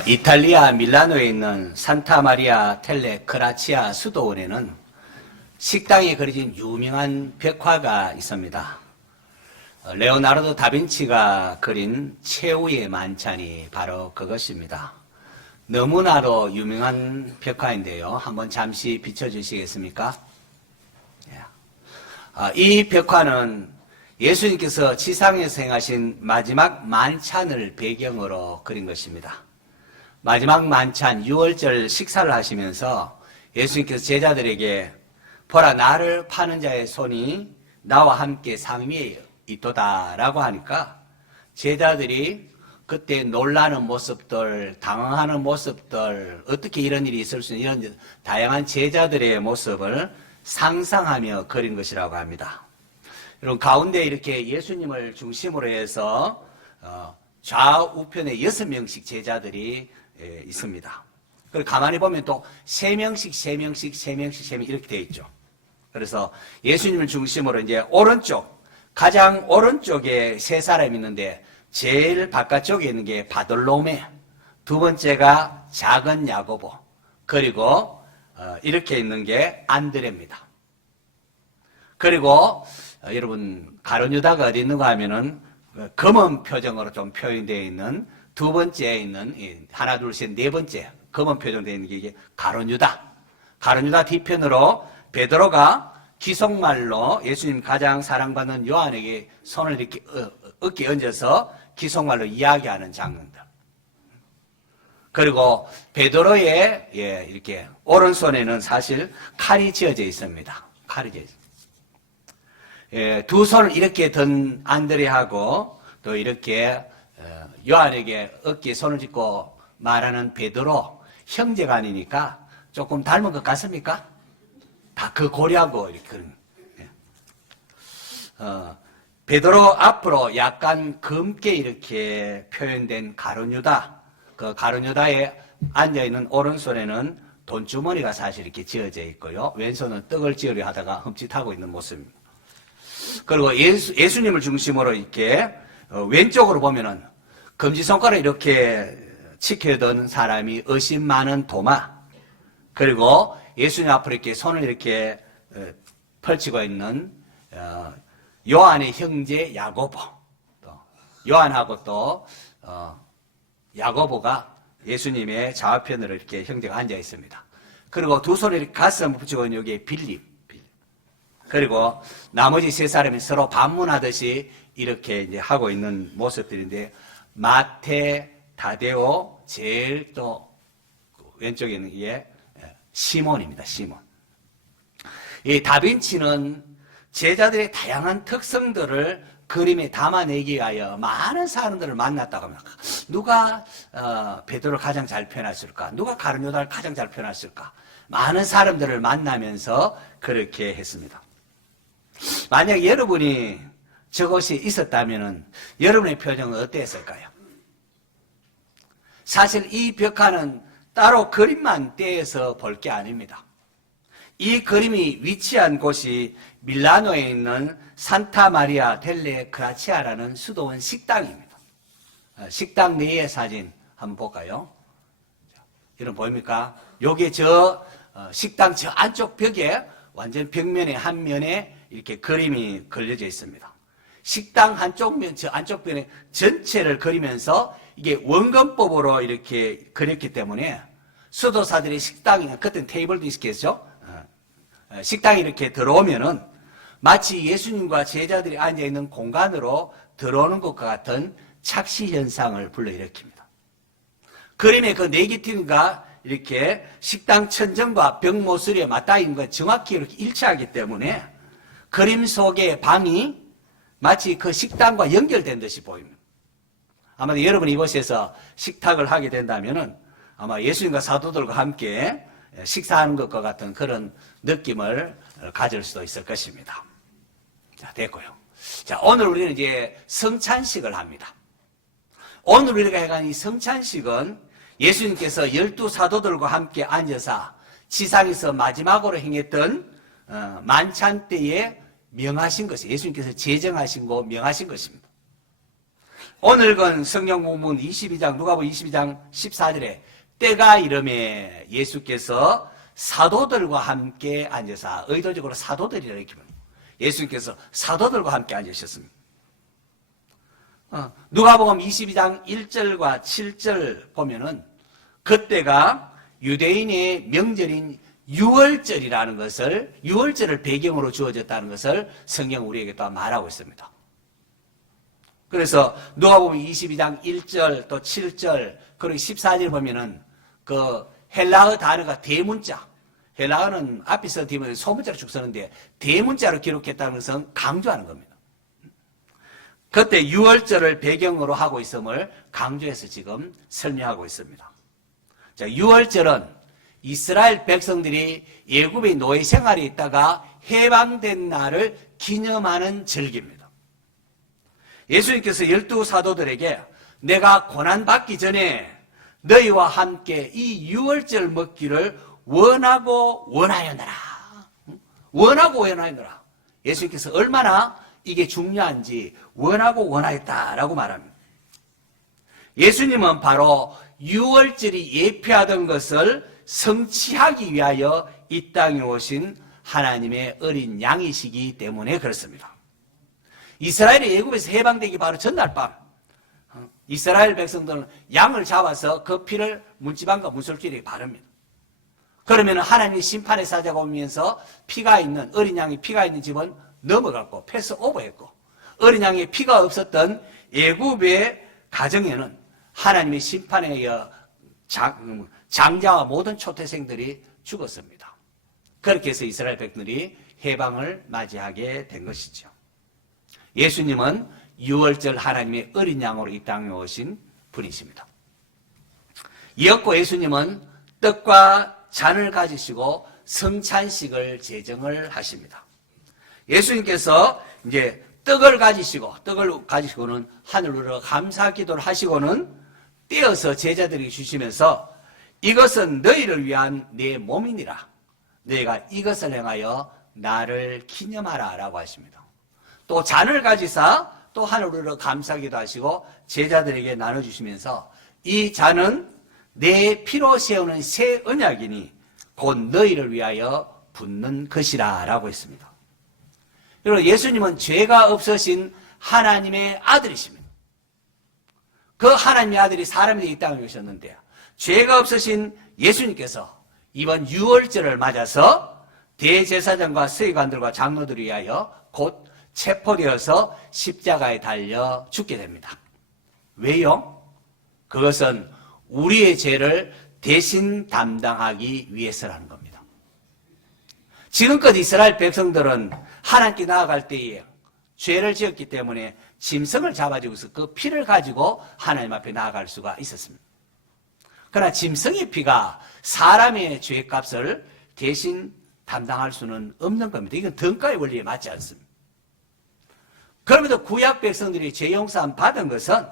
이탈리아 밀라노에 있는 산타 마리아 텔레 크라치아 수도원에는 식당에 그려진 유명한 벽화가 있습니다. 레오나르도 다빈치가 그린 최후의 만찬이 바로 그것입니다. 너무나도 유명한 벽화인데요. 한번 잠시 비춰주시겠습니까? 이 벽화는 예수님께서 지상에서 행하신 마지막 만찬을 배경으로 그린 것입니다. 마지막 만찬 6월절 식사를 하시면서 예수님께서 제자들에게 보라, 나를 파는 자의 손이 나와 함께 상위에 있도다 라고 하니까 제자들이 그때 놀라는 모습들, 당황하는 모습들, 어떻게 이런 일이 있을 수 있는 이런 다양한 제자들의 모습을 상상하며 그린 것이라고 합니다. 여러분, 가운데 이렇게 예수님을 중심으로 해서 좌우편에 6명씩 제자들이 있습니다. 그리고 가만히 보면 또 3명씩 이렇게 되어 있죠. 그래서 예수님을 중심으로 이제 가장 오른쪽에 3사람이 있는데 제일 바깥쪽에 있는 게 바돌로메, 두 번째가 작은 야고보, 그리고 이렇게 있는 게 안드레입니다. 그리고 여러분, 가룟 유다가 어디 있는가 하면은 검은 표정으로 좀 표현되어 있는 두 번째에 있는 하나 둘 셋 네 번째 검은 표정되어 있는 게 이게 가룟 유다 뒤편으로 베드로가 기속말로 예수님 가장 사랑받는 요한에게 손을 이렇게 어깨에 얹어서 기속말로 이야기하는 장면들. 그리고 베드로의 이렇게 오른손에는 사실 칼이 쥐어져 있습니다. 두 손을 이렇게 든 안드레하고 또 이렇게 요한에게 어깨에 손을 짚고 말하는 베드로, 형제가 아니니까 조금 닮은 것 같습니까? 다 그 고려하고 이렇게 그런. 베드로 앞으로 약간 검게 이렇게 표현된 가룟 유다, 그 가룟 유다에 앉아 있는 오른손에는 돈주머니가 사실 이렇게 지어져 있고요, 왼손은 떡을 지으려 하다가 흠칫하고 있는 모습입니다. 그리고 예수님을 중심으로 이렇게 왼쪽으로 보면은 검지손가락 이렇게 지켜던 사람이 의심 많은 도마, 그리고 예수님 앞으로 이렇게 손을 이렇게 펼치고 있는 요한의 형제 야고보, 요한하고 또 야고보가 예수님의 좌우편으로 이렇게 형제가 앉아 있습니다. 그리고 두 손을 이렇게 가슴에 붙이고 있는 여기에 빌립, 그리고 나머지 3사람이 서로 반문하듯이 이렇게 이제 하고 있는 모습들인데, 마태, 다데오, 제일 또 왼쪽에 있는 게 시몬입니다. 시몬. 이 다빈치는 제자들의 다양한 특성들을 그림에 담아내기 위하여 많은 사람들을 만났다고 합니다. 누가 베드로를 가장 잘 표현했을까? 누가 가룟 유다를 가장 잘 표현했을까? 많은 사람들을 만나면서 그렇게 했습니다. 만약 여러분이 저것이 있었다면 여러분의 표정은 어땠을까요? 사실 이 벽화는 따로 그림만 떼어서 볼 게 아닙니다. 이 그림이 위치한 곳이 밀라노에 있는 산타 마리아 델레 크라치아라는 수도원 식당입니다. 식당 내의 사진 한번 볼까요? 여러분 보입니까? 요게 식당 저 안쪽 벽에 완전 벽면에 한 면에 이렇게 그림이 걸려져 있습니다. 식당 한쪽 면, 저 안쪽 면에 전체를 그리면서 이게 원근법으로 이렇게 그렸기 때문에 수도사들이 식당이나 그때는 테이블도 있겠죠? 식당에 이렇게 들어오면은 마치 예수님과 제자들이 앉아있는 공간으로 들어오는 것과 같은 착시 현상을 불러일으킵니다. 그림의 그 네기티브가 이렇게 식당 천정과 벽 모서리에 맞닿아 있는 것 정확히 이렇게 일치하기 때문에 그림 속의 방이 마치 그 식당과 연결된 듯이 보입니다. 아마 여러분이 이곳에서 식탁을 하게 된다면은 아마 예수님과 사도들과 함께 식사하는 것과 같은 그런 느낌을 가질 수도 있을 것입니다. 자, 됐고요. 자, 오늘 우리는 이제 성찬식을 합니다. 오늘 우리가 해간 이 성찬식은 예수님께서 12사도들과 함께 앉아서 지상에서 마지막으로 행했던 만찬 때에 명하신 것이 예수님께서 제정하신 거 명하신 것입니다. 오늘 건 성경 본문 22장 누가복음 22장 14절에 때가 이름에 예수께서 사도들과 함께 앉으사, 의도적으로 사도들이라 이렇게 봅니다. 예수님께서 사도들과 함께 앉으셨습니다. 누가복음 22장 1절과 7절 보면은 그때가 유대인의 명절인 유월절이라는 것을, 유월절을 배경으로 주어졌다는 것을 성경 우리에게 또 말하고 있습니다. 그래서 누가복음 22장 1절 또 7절 그리고 14절 보면은 그 헬라어 단어가 대문자, 헬라어는 앞에서 뒤면 소문자로 쭉 쓰는데 대문자로 기록했다는 것은 강조하는 겁니다. 그때 유월절을 배경으로 하고 있음을 강조해서 지금 설명하고 있습니다. 자, 유월절은 이스라엘 백성들이 애굽의 노예 생활에 있다가 해방된 날을 기념하는 절기입니다. 예수님께서 12사도들에게 내가 고난받기 전에 너희와 함께 이 유월절 먹기를 원하고 원하였노라. 원하고 원하였노라. 예수님께서 얼마나 이게 중요한지 원하고 원하였다라고 말합니다. 예수님은 바로 유월절이 예표하던 것을 성취하기 위하여 이 땅에 오신 하나님의 어린 양이시기 때문에 그렇습니다. 이스라엘이 애굽에서 해방되기 바로 전날 밤 이스라엘 백성들은 양을 잡아서 그 피를 문지방과 문설주에 바릅니다. 그러면 하나님의 심판의 사자가 오면서 피가 있는, 어린 양이 피가 있는 집은 넘어갔고 패스 오버했고, 어린 양의 피가 없었던 애굽의 가정에는 하나님의 심판에 의해 장자와 모든 초태생들이 죽었습니다. 그렇게 해서 이스라엘 백성들이 해방을 맞이하게 된 것이죠. 예수님은 유월절 하나님의 어린 양으로 이 땅에 오신 분이십니다. 이었고 예수님은 떡과 잔을 가지시고 성찬식을 제정을 하십니다. 예수님께서 이제 떡을 가지시고는 하늘으로 감사 기도를 하시고는 떼어서 제자들에게 주시면서 이것은 너희를 위한 내 몸이니라. 너희가 이것을 행하여 나를 기념하라 라고 하십니다. 또 잔을 가지사 또 하늘으로 감사기도 하시고 제자들에게 나눠주시면서 이 잔은 내 피로 세우는 새 언약이니 곧 너희를 위하여 붓는 것이라 라고 했습니다. 여러분, 예수님은 죄가 없으신 하나님의 아들이십니다. 그 하나님의 아들이 사람이 이 땅에 오셨는데 죄가 없으신 예수님께서 이번 유월절을 맞아서 대제사장과 서기관들과 장로들을 위하여 곧 체포되어서 십자가에 달려 죽게 됩니다. 왜요? 그것은 우리의 죄를 대신 담당하기 위해서라는 겁니다. 지금껏 이스라엘 백성들은 하나님께 나아갈 때에 죄를 지었기 때문에 짐승을 잡아주고서 그 피를 가지고 하나님 앞에 나아갈 수가 있었습니다. 그러나 짐승의 피가 사람의 죄값을 대신 담당할 수는 없는 겁니다. 이건 등가의 원리에 맞지 않습니다. 그럼에도 구약 백성들이 죄 용서함 받은 것은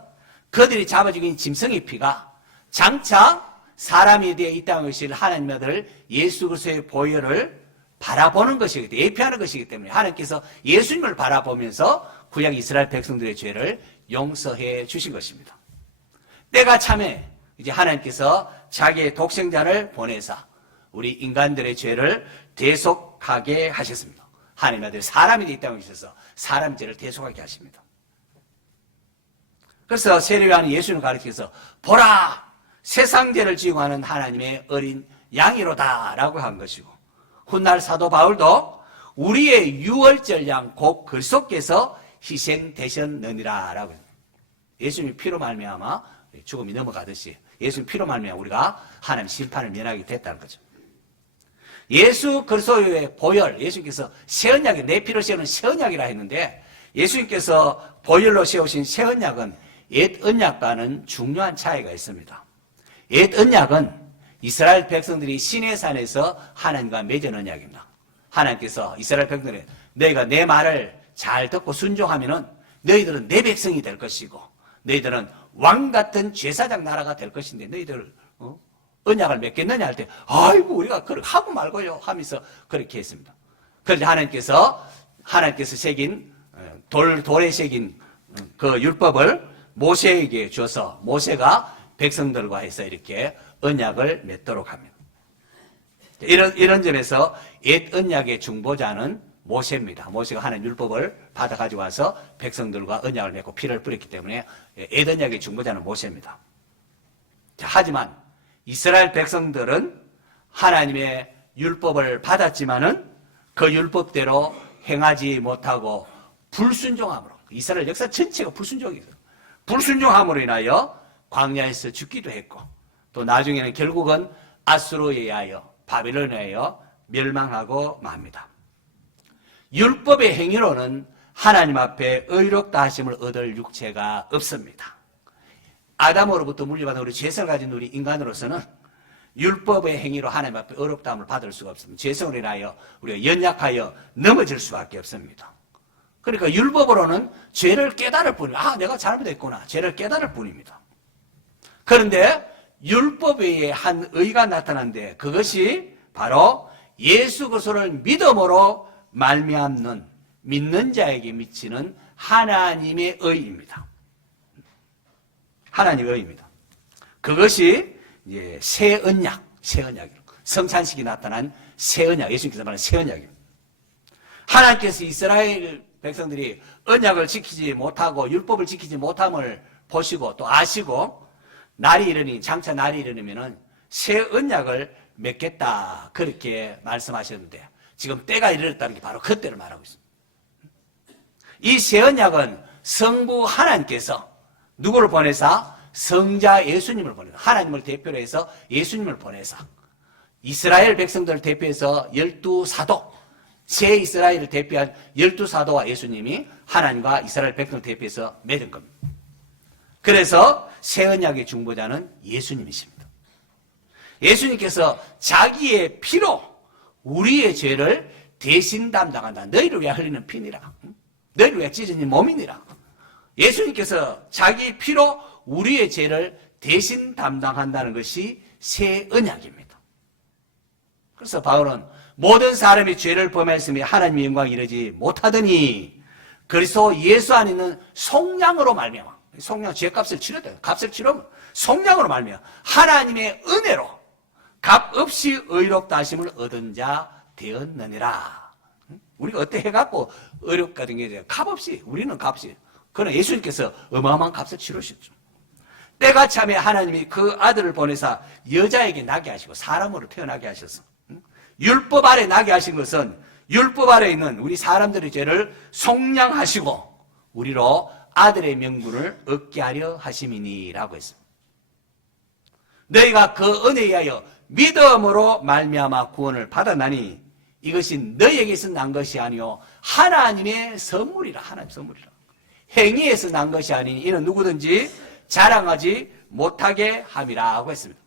그들이 잡아 죽인 짐승의 피가 장차 사람에 대해 이 땅에 오실 하나님의 아들 예수 그리스도의 보혈을 바라보는 것이기 때문에, 예표하는 것이기 때문에 하나님께서 예수님을 바라보면서 구약 이스라엘 백성들의 죄를 용서해 주신 것입니다. 때가 참에 이제 하나님께서 자기의 독생자를 보내사 우리 인간들의 죄를 대속하게 하셨습니다. 하나님의 아들 사람이 이 땅에 오셔서 사람 죄를 대속하게 하십니다. 그래서 세례요한이 예수님을 가르쳐서 보라! 세상 죄를 지고 하는 하나님의 어린 양이로다 라고 한 것이고, 훗날 사도 바울도 우리의 유월절 양 곧 그리스도께서 희생되셨느니라 라고 합니다. 예수님이 피로 말미암아 죽음이 넘어가듯이 예수님 피로 말미암아 우리가 하나님 심판을 면하게 됐다는 거죠. 예수 그리스도의 보혈, 예수님께서 새 언약이 내 피로 세우는 새 언약이라 했는데 예수님께서 보혈로 세우신 새 언약은 옛 언약과는 중요한 차이가 있습니다. 옛 언약은 이스라엘 백성들이 시내산에서 하나님과 맺은 언약입니다. 하나님께서 이스라엘 백성들에게 너희가 내 말을 잘 듣고 순종하면은 너희들은 내 백성이 될 것이고 너희들은 왕 같은 제사장 나라가 될 것인데 너희들 언약을 맺겠느냐 할 때 아이고 우리가 그렇게 하고 말고요 하면서 그렇게 했습니다. 그런데 하나님께서 새긴 돌에 새긴 그 율법을 모세에게 줘서 모세가 백성들과 해서 이렇게 언약을 맺도록 합니다. 이런 점에서 옛 언약의 중보자는 모세입니다. 모세가 하나님 율법을 받아가지고 와서 백성들과 언약을 맺고 피를 뿌렸기 때문에 옛 언약의 중보자는 모세입니다. 하지만 이스라엘 백성들은 하나님의 율법을 받았지만은 그 율법대로 행하지 못하고 불순종함으로, 이스라엘 역사 전체가 불순종이에요. 불순종함으로 인하여 광야에서 죽기도 했고, 또 나중에는 결국은 아수르에 의하여, 바벨론에 의하여 멸망하고 맙니다. 율법의 행위로는 하나님 앞에 의롭다 하심을 얻을 육체가 없습니다. 아담으로부터 물려받은 우리 죄성을 가진 우리 인간으로서는 율법의 행위로 하나님 앞에 의롭다함을 받을 수가 없습니다. 죄성을 인하여 우리가 연약하여 넘어질 수밖에 없습니다. 그러니까 율법으로는 죄를 깨달을 뿐입니다. 내가 잘못했구나. 죄를 깨달을 뿐입니다. 그런데 율법 외에 한 의가 나타난데 그것이 바로 예수 그리스도를 믿음으로 말미암는 믿는 자에게 미치는 하나님의 의입니다. 하나님의 의입니다. 그것이 이제 새 언약이에요. 성찬식이 나타난 새 언약, 예수님께서 말하는 새 언약입니다. 하나님께서 이스라엘 백성들이 언약을 지키지 못하고 율법을 지키지 못함을 보시고 또 아시고 장차 날이 이르면은 새 언약을 맺겠다 그렇게 말씀하셨는데 지금 때가 이르렀다는 게 바로 그때를 말하고 있습니다. 이 새 언약은 성부 하나님께서 누구를 보내사? 성자 예수님을 보내서 하나님을 대표로 해서 예수님을 보내서 이스라엘 백성들을 대표해서 12사도, 새 이스라엘을 대표한 12사도와 예수님이 하나님과 이스라엘 백성을 대표해서 맺은 겁니다. 그래서 새 언약의 중보자는 예수님이십니다. 예수님께서 자기의 피로 우리의 죄를 대신 담당한다. 너희를 위해 흘리는 피니라. 너희를 위해 찢어진 몸이니라. 예수님께서 자기 피로 우리의 죄를 대신 담당한다는 것이 새 언약입니다. 그래서 바울은 모든 사람이 죄를 범했으며 하나님의 영광이 이르지 못하더니 그리스도 예수 안에 있는 속량으로 말미암아, 속량 죄값을 치렀다. 값을 치르면 속량으로 말미암아 하나님의 은혜로 값 없이 의롭다 하심을 얻은 자 되었느니라. 우리가 어떻게 해갖고 의롭거든 게 값 없이, 우리는 값이. 그러나 예수님께서 어마어마한 값을 치르셨죠. 때가 참에 하나님이 그 아들을 보내사 여자에게 나게 하시고 사람으로 태어나게 하셔서 율법 아래 나게 하신 것은 율법 아래 있는 우리 사람들의 죄를 속량하시고 우리로 아들의 명분을 얻게 하려 하심이니라고 했습니다. 너희가 그 은혜에 의하여 믿음으로 말미암아 구원을 받았나니 이것이 너희에게서 난 것이 아니요 하나님의 선물이라. 하나님의 선물이라. 행위에서 난 것이 아니니 이는 누구든지 자랑하지 못하게 함이라고 했습니다.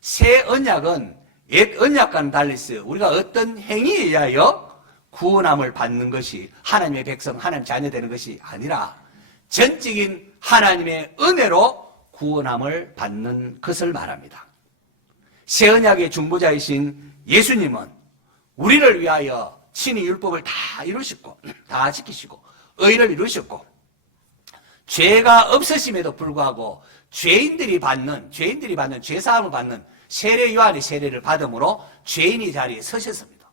새 언약은 옛 언약과는 달리서 우리가 어떤 행위에 의하여 구원함을 받는 것이 하나님의 백성, 하나님 자녀 되는 것이 아니라 전적인 하나님의 은혜로 구원함을 받는 것을 말합니다. 새 언약의 중보자이신 예수님은 우리를 위하여 친히 율법을 다 이루셨고 다 지키시고 의를 이루셨고 죄가 없으심에도 불구하고 죄인들이 받는 죄사함을 받는 세례 요한의 세례를 받음으로 죄인의 자리에 서셨습니다.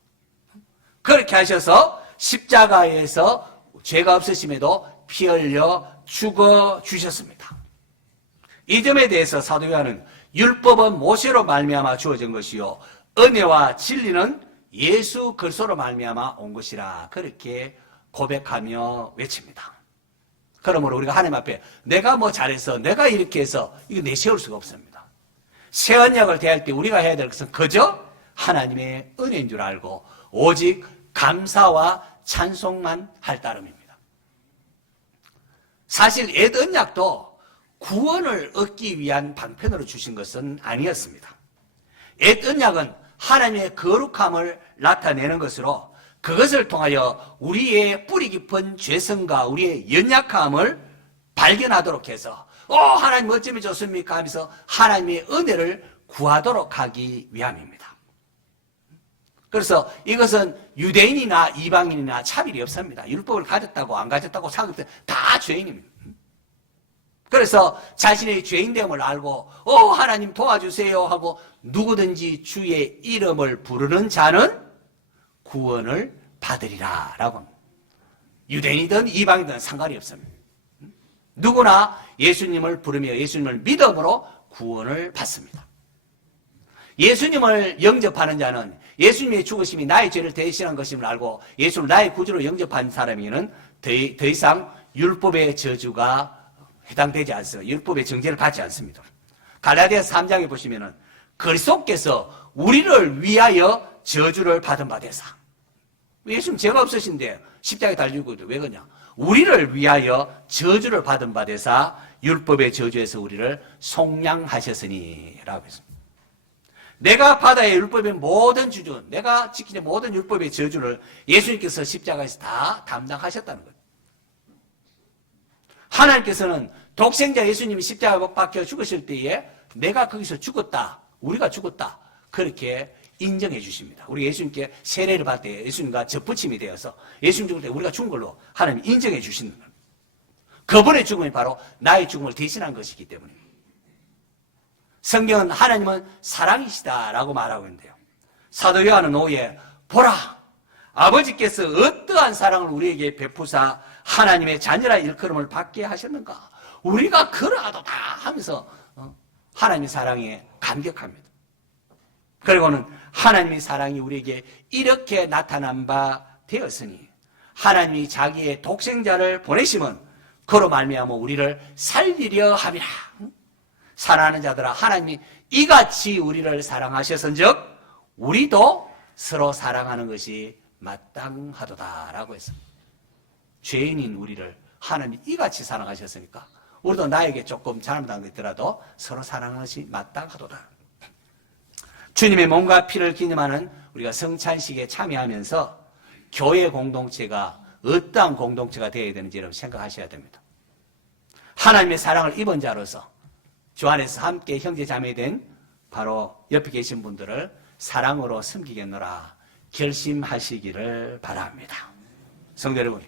그렇게 하셔서 십자가에서 죄가 없으심에도 피 흘려 죽어 주셨습니다. 이 점에 대해서 사도 요한은 율법은 모세로 말미암아 주어진 것이요 은혜와 진리는 예수 그리스도로 말미암아 온 것이라 그렇게 고백하며 외칩니다. 그러므로 우리가 하나님 앞에 내가 뭐 잘해서 내가 이렇게 해서 이거 내세울 수가 없습니다. 새 언약을 대할 때 우리가 해야 될 것은 그저 하나님의 은혜인 줄 알고 오직 감사와 찬송만 할 따름입니다. 사실 옛 언약도 구원을 얻기 위한 방편으로 주신 것은 아니었습니다. 옛 언약은 하나님의 거룩함을 나타내는 것으로 그것을 통하여 우리의 뿌리 깊은 죄성과 우리의 연약함을 발견하도록 해서 하나님 어쩌면 좋습니까 하면서 하나님의 은혜를 구하도록 하기 위함입니다. 그래서 이것은 유대인이나 이방인이나 차별이 없습니다. 율법을 가졌다고 안 가졌다고 상관없어요. 다 죄인입니다. 그래서 자신의 죄인됨을 알고 하나님 도와주세요 하고 누구든지 주의 이름을 부르는 자는 구원을 받으리라 라고 합니다. 유대인이든 이방이든 상관이 없습니다. 누구나 예수님을 부르며 예수님을 믿음으로 구원을 받습니다. 예수님을 영접하는 자는 예수님의 죽으심이 나의 죄를 대신한 것임을 알고 예수를 나의 구주로 영접한 사람에게는 더 이상 율법의 저주가 해당되지 않습니다. 율법의 정죄를 받지 않습니다. 갈라디아서 3장에 보시면은 그리스도께서 우리를 위하여 저주를 받은 바 되사. 예수님 죄가 없으신데 십자가에 달리고 왜 그러냐? 우리를 위하여 저주를 받은 바 되사 율법의 저주에서 우리를 속량하셨으니 라고 했습니다. 내가 바다의 율법의 모든 주주, 내가 지키는 모든 율법의 저주를 예수님께서 십자가에서 다 담당하셨다는 거예요. 하나님께서는 독생자 예수님이 십자가에 못 박혀 죽으실 때에 내가 거기서 죽었다, 우리가 죽었다, 그렇게 인정해 주십니다. 우리 예수님께 세례를 받을 때 예수님과 접붙임이 되어서 예수님 죽을 때 우리가 죽은 걸로 하나님 인정해 주시는 거예요. 그분의 죽음이 바로 나의 죽음을 대신한 것이기 때문입니다. 성경은 하나님은 사랑이시다라고 말하고 있는데요. 사도 요한은 오후에 보라, 아버지께서 어떠한 사랑을 우리에게 베푸사 하나님의 자녀라 일컬음을 받게 하셨는가. 우리가 그러하도다 하면서 하나님의 사랑에 감격합니다. 그리고는 하나님의 사랑이 우리에게 이렇게 나타난 바 되었으니 하나님이 자기의 독생자를 보내심은 그로 말미암아 우리를 살리려 함이라. 사랑하는 자들아, 하나님이 이같이 우리를 사랑하셨은즉 우리도 서로 사랑하는 것이 마땅하도다라고 했습니다. 죄인인 우리를 하나님이 이같이 사랑하셨으니까 우리도 나에게 조금 잘못한 것 있더라도 서로 사랑하는 것이 마땅하도다. 주님의 몸과 피를 기념하는 우리가 성찬식에 참여하면서 교회 공동체가 어떠한 공동체가 되어야 되는지 여러분 생각하셔야 됩니다. 하나님의 사랑을 입은 자로서 주 안에서 함께 형제 자매된 바로 옆에 계신 분들을 사랑으로 섬기겠노라 결심하시기를 바랍니다. 성도 여러분,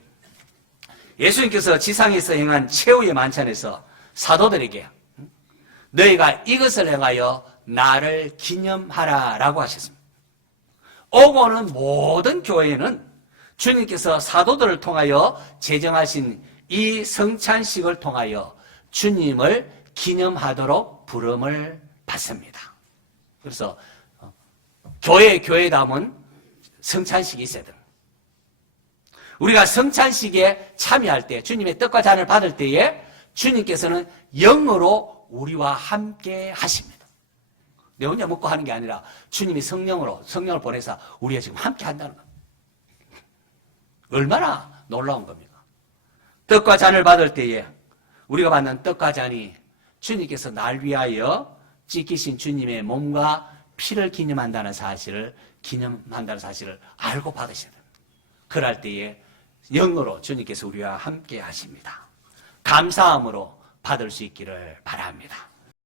예수님께서 지상에서 행한 최후의 만찬에서 사도들에게 너희가 이것을 행하여 나를 기념하라라고 하셨습니다. 오고 오는 모든 교회는 주님께서 사도들을 통하여 제정하신 이 성찬식을 통하여 주님을 기념하도록 부름을 받습니다. 그래서 교회담은 성찬식이 있어야 됩니다. 우리가 성찬식에 참여할 때, 주님의 떡과 잔을 받을 때에 주님께서는 영으로 우리와 함께 하십니다. 내 혼자 먹고 하는 게 아니라 주님이 성령을 보내서 우리가 지금 함께 한다는 겁니다. 얼마나 놀라운 겁니까? 떡과 잔을 받을 때에 우리가 받는 떡과 잔이 주님께서 날 위하여 찢기신 주님의 몸과 피를 기념한다는 사실을 알고 받으셔야 됩니다. 그럴 때에 영으로 주님께서 우리와 함께 하십니다. 감사함으로 받을 수 있기를 바랍니다.